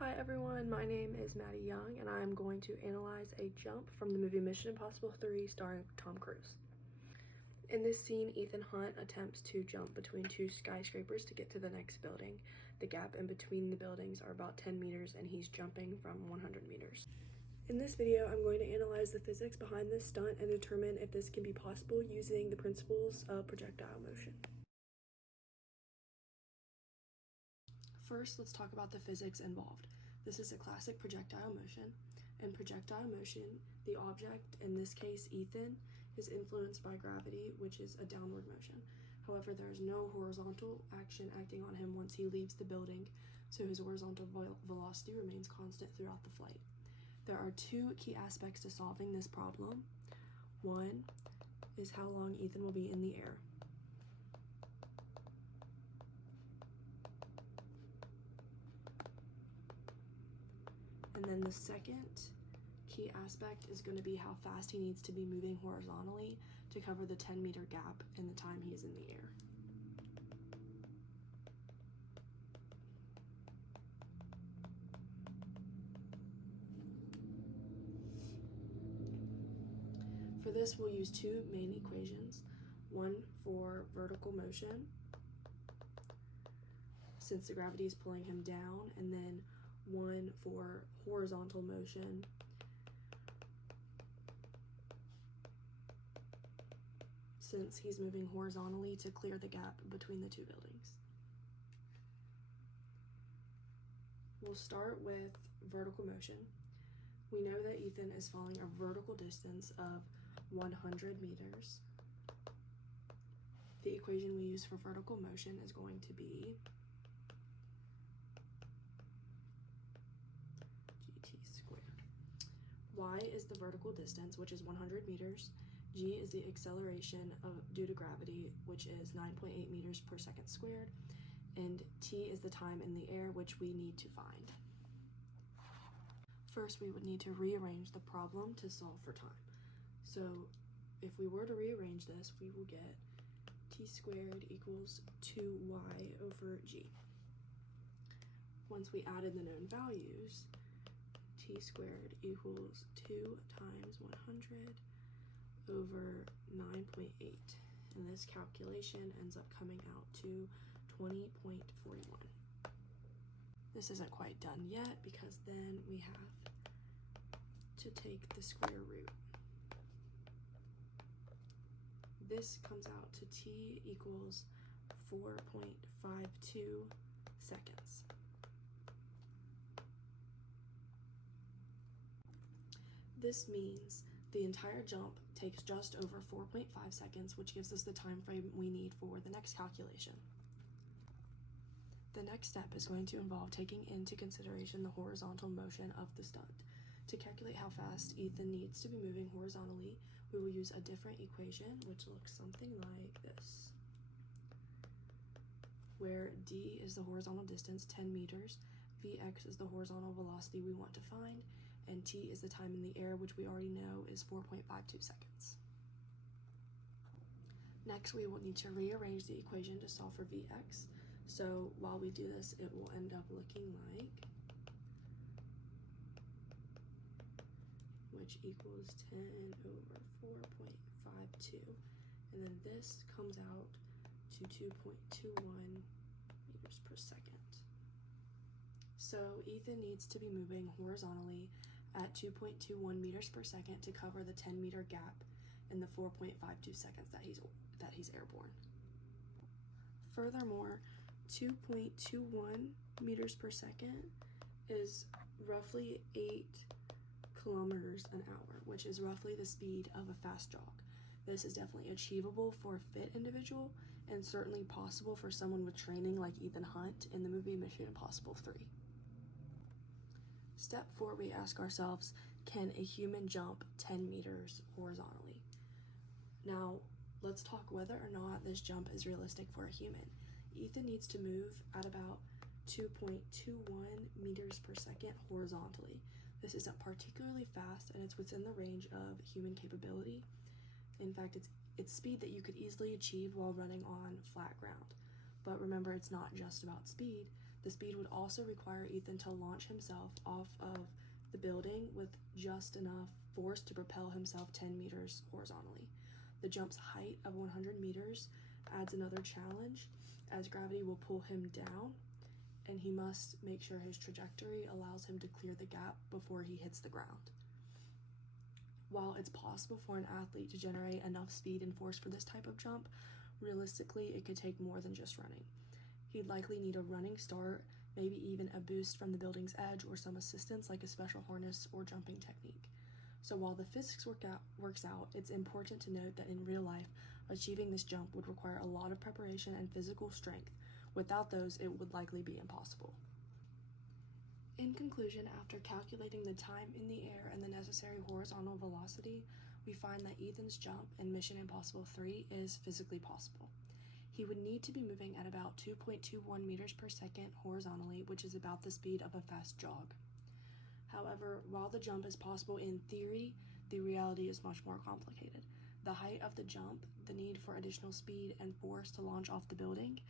Hi everyone, my name is Maddie Young and I'm going to analyze a jump from the movie Mission Impossible 3 starring Tom Cruise. In this scene, Ethan Hunt attempts to jump between two skyscrapers to get to the next building. The gap in between the buildings are about 10 meters and he's jumping from 100 meters. In this video, I'm going to analyze the physics behind this stunt and determine if this can be possible using the principles of projectile motion. First, let's talk about the physics involved. This is a classic projectile motion. In projectile motion, the object, in this case Ethan, is influenced by gravity, which is a downward motion. However, there is no horizontal action acting on him once he leaves the building, so his horizontal velocity remains constant throughout the flight. There are two key aspects to solving this problem. One is how long Ethan will be in the air. And then the second key aspect is going to be how fast he needs to be moving horizontally to cover the 10-meter gap in the time he is in the air. For this, we'll use two main equations, one for vertical motion, since the gravity is pulling him down, and then one for horizontal motion, since he's moving horizontally to clear the gap between the two buildings. We'll start with vertical motion. We know that Ethan is falling a vertical distance of 100 meters. The equation we use for vertical motion is going to be gt squared. Y is the vertical distance, which is 100 meters. G is the acceleration due to gravity, which is 9.8 meters per second squared. And T is the time in the air, which we need to find. First, we would need to rearrange the problem to solve for time. So if we were to rearrange this, we will get t squared equals 2y over g. Once we added the known values, t squared equals 2 times 100 over 9.8. And this calculation ends up coming out to 20.41. This isn't quite done yet because then we have to take the square root. This comes out to t equals 4.52 seconds. This means the entire jump takes just over 4.5 seconds, which gives us the time frame we need for the next calculation. The next step is going to involve taking into consideration the horizontal motion of the stunt. To calculate how fast Ethan needs to be moving horizontally, we will use a different equation, which looks something like this, where d is the horizontal distance, 10 meters, vx is the horizontal velocity we want to find, and t is the time in the air, which we already know is 4.52 seconds. Next, we will need to rearrange the equation to solve for vx. So while we do this, it will end up looking like, which equals 10 over 4.52. And then this comes out to 2.21 meters per second. So Ethan needs to be moving horizontally at 2.21 meters per second to cover the 10-meter gap in the 4.52 seconds that he's airborne. Furthermore, 2.21 meters per second is roughly 8 kilometers an hour, which is roughly the speed of a fast jog. This is definitely achievable for a fit individual and certainly possible for someone with training like Ethan Hunt in the movie Mission Impossible 3. Step 4, we ask ourselves, can a human jump 10 meters horizontally? Now, let's talk whether or not this jump is realistic for a human. Ethan needs to move at about 2.21 meters per second horizontally. This isn't particularly fast and it's within the range of human capability. In fact, it's speed that you could easily achieve while running on flat ground. But remember, it's not just about speed. The The speed would also require Ethan to launch himself off of the building with just enough force to propel himself 10 meters horizontally. The jump's height of 100 meters adds another challenge, as gravity will pull him down, and he must make sure his trajectory allows him to clear the gap before he hits the ground. While it's possible for an athlete to generate enough speed and force for this type of jump, realistically it could take more than just running. He'd likely need a running start, maybe even a boost from the building's edge or some assistance like a special harness or jumping technique. So while the physics works out, it's important to note that in real life, achieving this jump would require a lot of preparation and physical strength. Without those, it would likely be impossible. In conclusion, after calculating the time in the air and the necessary horizontal velocity, we find that Ethan's jump in Mission Impossible 3 is physically possible. He would need to be moving at about 2.21 meters per second horizontally, which is about the speed of a fast jog. However, while the jump is possible in theory, the reality is much more complicated. The height of the jump, the need for additional speed and force to launch off the building,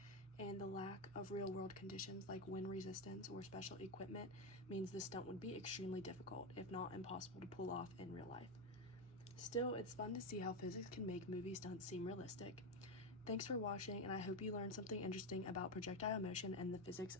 and the lack of real-world conditions like wind resistance or special equipment means the stunt would be extremely difficult, if not impossible to pull off in real life. Still, it's fun to see how physics can make movie stunts seem realistic. Thanks for watching, and I hope you learned something interesting about projectile motion and the physics of